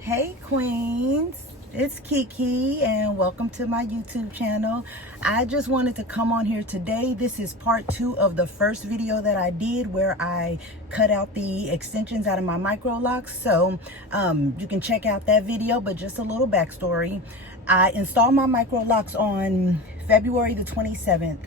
Hey queens, it's Kiki and welcome to my YouTube channel. I just wanted to come on here today. This is part 2 of the first video that I did where I cut out the extensions out of my micro locks. So you can check out that video, but just a little backstory. I installed my micro locks on February the 27th.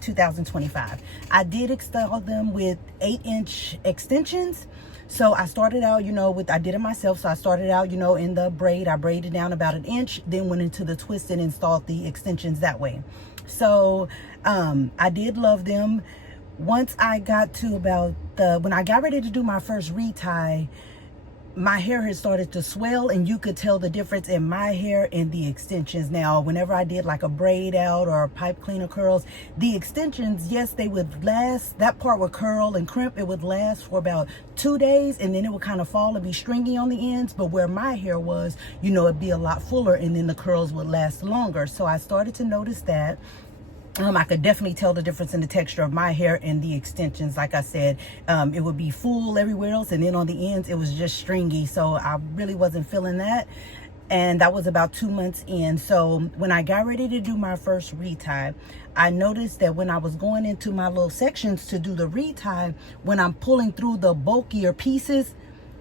2025. I did install them with 8-inch extensions. So I started out, I did it myself. So I started out, in the braid. I braided down about 1 inch, then went into the twist and installed the extensions that way. So I did love them. Once I got to when I got ready to do my first retie, my hair had started to swell, and you could tell the difference in my hair and the extensions. Now, whenever I did like a braid out or a pipe cleaner curls, the extensions, yes, they would last. That part would curl and crimp. It would last for about 2 days, and then it would kind of fall and be stringy on the ends. But where my hair was, it'd be a lot fuller, and then the curls would last longer. So I started to notice that. I could definitely tell the difference in the texture of my hair and the extensions. Like I said, it would be full everywhere else, and then on the ends it was just stringy. So I really wasn't feeling that, and that was about 2 months in. So when I got ready to do my first retie, I noticed that when I was going into my little sections to do the retie, when I'm pulling through the bulkier pieces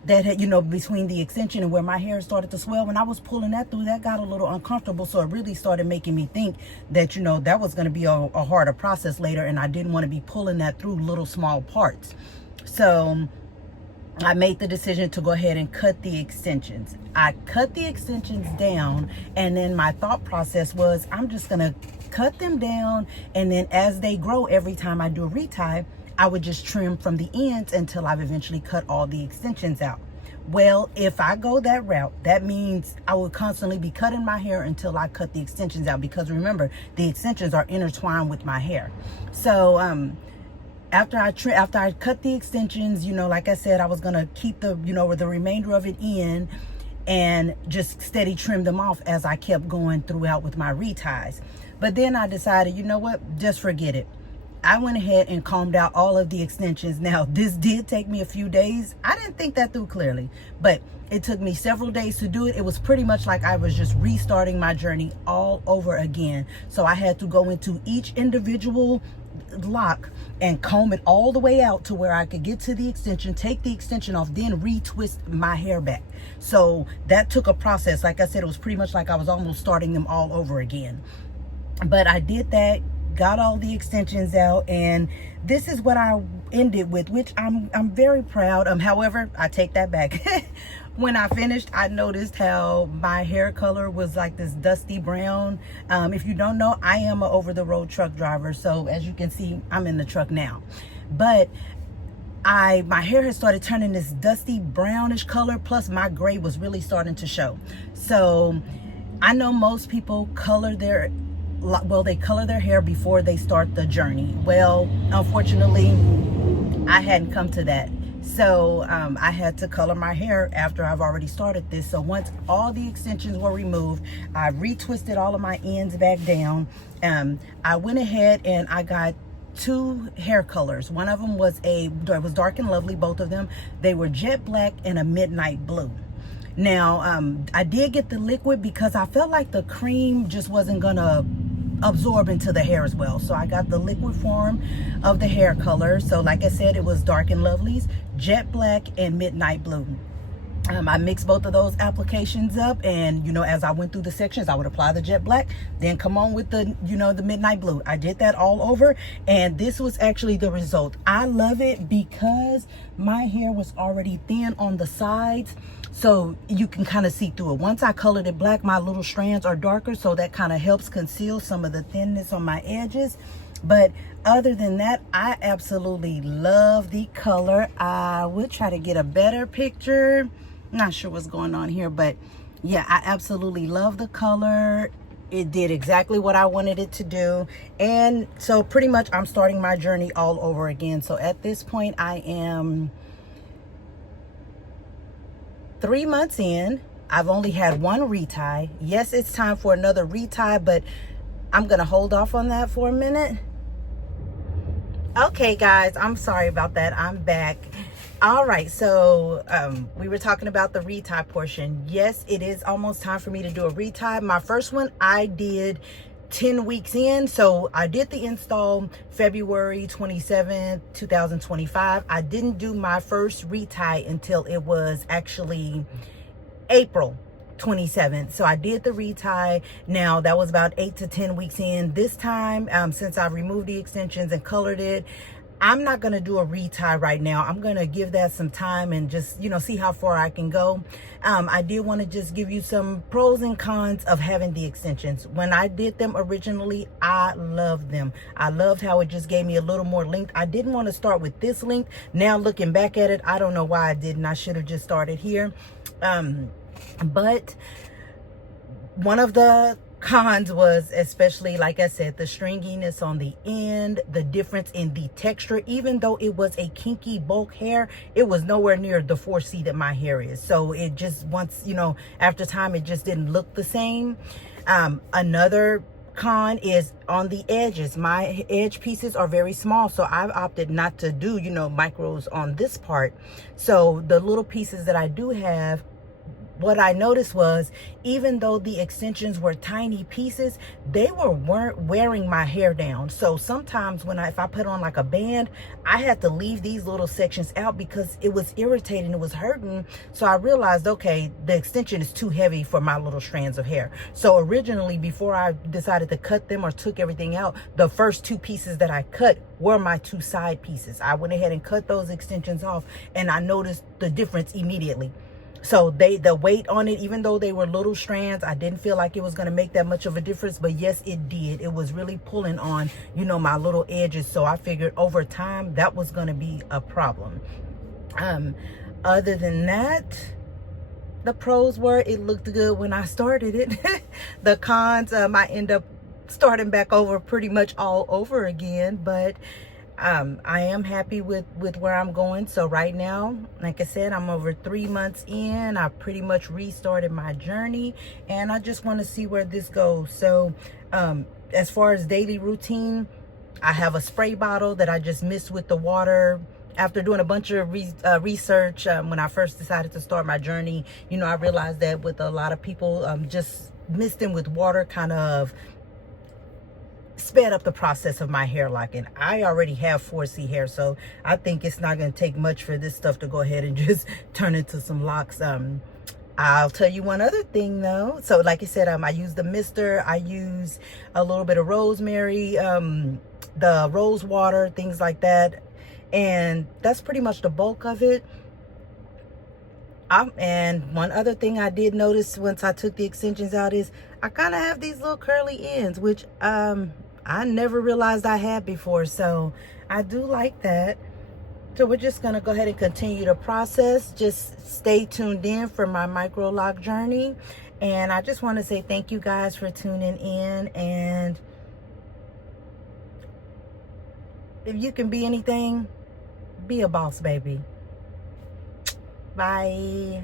that had, between the extension and where my hair started to swell, when I was pulling that through, that got a little uncomfortable. So it really started making me think that, that was going to be a harder process later, and I didn't want to be pulling that through little small parts. So I made the decision to go ahead and cut the extensions. I cut the extensions down, and then my thought process was, I'm just going to cut them down, and then as they grow, every time I do a retie, I would just trim from the ends until I've eventually cut all the extensions out. Well, if I go that route, that means I would constantly be cutting my hair until I cut the extensions out, because remember, the extensions are intertwined with my hair. So after I cut the extensions, like I said, I was gonna keep the the remainder of it in and just steady trim them off as I kept going throughout with my reties. But then I decided, you know what, just forget it. I went ahead and combed out all of the extensions. Now, this did take me a few days. I didn't think that through clearly, but it took me several days to do it. It was pretty much like I was just restarting my journey all over again. So I had to go into each individual lock and comb it all the way out to where I could get to the extension, take the extension off, then retwist my hair back. So that took a process. Like I said, it was pretty much like I was almost starting them all over again. But I did that, got all the extensions out, and this is what I ended with, which I'm very proud of. However, I take that back. When I finished, I noticed how my hair color was like this dusty brown. If you don't know, I am an over-the-road truck driver, so as you can see, I'm in the truck now. But my hair has started turning this dusty brownish color, plus my gray was really starting to show. So I know most people color their hair before they start the journey. Well, unfortunately, I hadn't come to that. So I had to color my hair after I've already started this. So once all the extensions were removed, I retwisted all of my ends back down. I went ahead and I got 2 hair colors. One of them was Dark and Lovely, both of them. They were jet black and a midnight blue. Now, I did get the liquid because I felt like the cream just wasn't gonna absorb into the hair as well. So I got the liquid form of the hair color. So like I said, it was Dark and Lovely's, jet black, and midnight blue. I mixed both of those applications up, and as I went through the sections, I would apply the jet black, then come on with the the midnight blue. I did that all over, and this was actually the result. I love it because my hair was already thin on the sides, so you can kind of see through it. Once I colored it black, my little strands are darker, so that kind of helps conceal some of the thinness on my edges. But other than that, I absolutely love the color. I will try to get a better picture. Not sure what's going on here, but yeah, I absolutely love the color. It did exactly what I wanted it to do. And so pretty much I'm starting my journey all over again. So at this point, I am 3 months in. I've only had one retie. Yes, it's time for another retie, but I'm gonna hold off on that for a minute. Okay guys, I'm sorry about that. I'm back. All right, so we were talking about the retie portion. Yes, it is almost time for me to do a retie. My first one I did 10 weeks in. So I did the install February 27th, 2025. I didn't do my first retie until it was actually April 27th. So I did the retie. Now that was about 8 to 10 weeks in. This time, since I removed the extensions and colored it, I'm not going to do a retie right now. I'm going to give that some time and just, see how far I can go. I did want to just give you some pros and cons of having the extensions. When I did them originally, I loved them. I loved how it just gave me a little more length. I didn't want to start with this length. Now looking back at it, I don't know why I didn't. I should have just started here. But one of the cons was, especially like I said, the stringiness on the end, the difference in the texture. Even though it was a kinky bulk hair, it was nowhere near the 4C that my hair is. So it just, once, after time, it just didn't look the same. Another con is on the edges. My edge pieces are very small, so I've opted not to do micros on this part. So the little pieces that I do have, what I noticed was, even though the extensions were tiny pieces, they weren't wearing my hair down. So sometimes if I put on like a band, I had to leave these little sections out because it was irritating, it was hurting. So I realized, okay, the extension is too heavy for my little strands of hair. So originally, before I decided to cut them or took everything out, the first two pieces that I cut were my two side pieces. I went ahead and cut those extensions off, and I noticed the difference immediately. So the weight on it, even though they were little strands, I didn't feel like it was going to make that much of a difference. But yes, it did. It was really pulling on, my little edges. So I figured over time that was going to be a problem. Other than that, the pros were, it looked good when I started it. The cons, I end up starting back over pretty much all over again. But I am happy with where I'm going. So right now, like I said, I'm over 3 months in. I pretty much restarted my journey, and I just want to see where this goes. So as far as daily routine, I have a spray bottle that I just mixed with the water. After doing a bunch of research, when I first decided to start my journey, I realized that with a lot of people, just mixed in with water kind of sped up the process of my hair locking. I already have 4C hair, so I think it's not going to take much for this stuff to go ahead and just turn into some locks. I'll tell you one other thing though. So like I said, I use the mister, I use a little bit of rosemary, the rose water, things like that, and that's pretty much the bulk of it. And one other thing I did notice once I took the extensions out is I kind of have these little curly ends, which I never realized I had before. So I do like that. So we're just going to go ahead and continue the process. Just stay tuned in for my microloc journey. And I just want to say thank you guys for tuning in. And if you can be anything, be a boss, baby. Bye.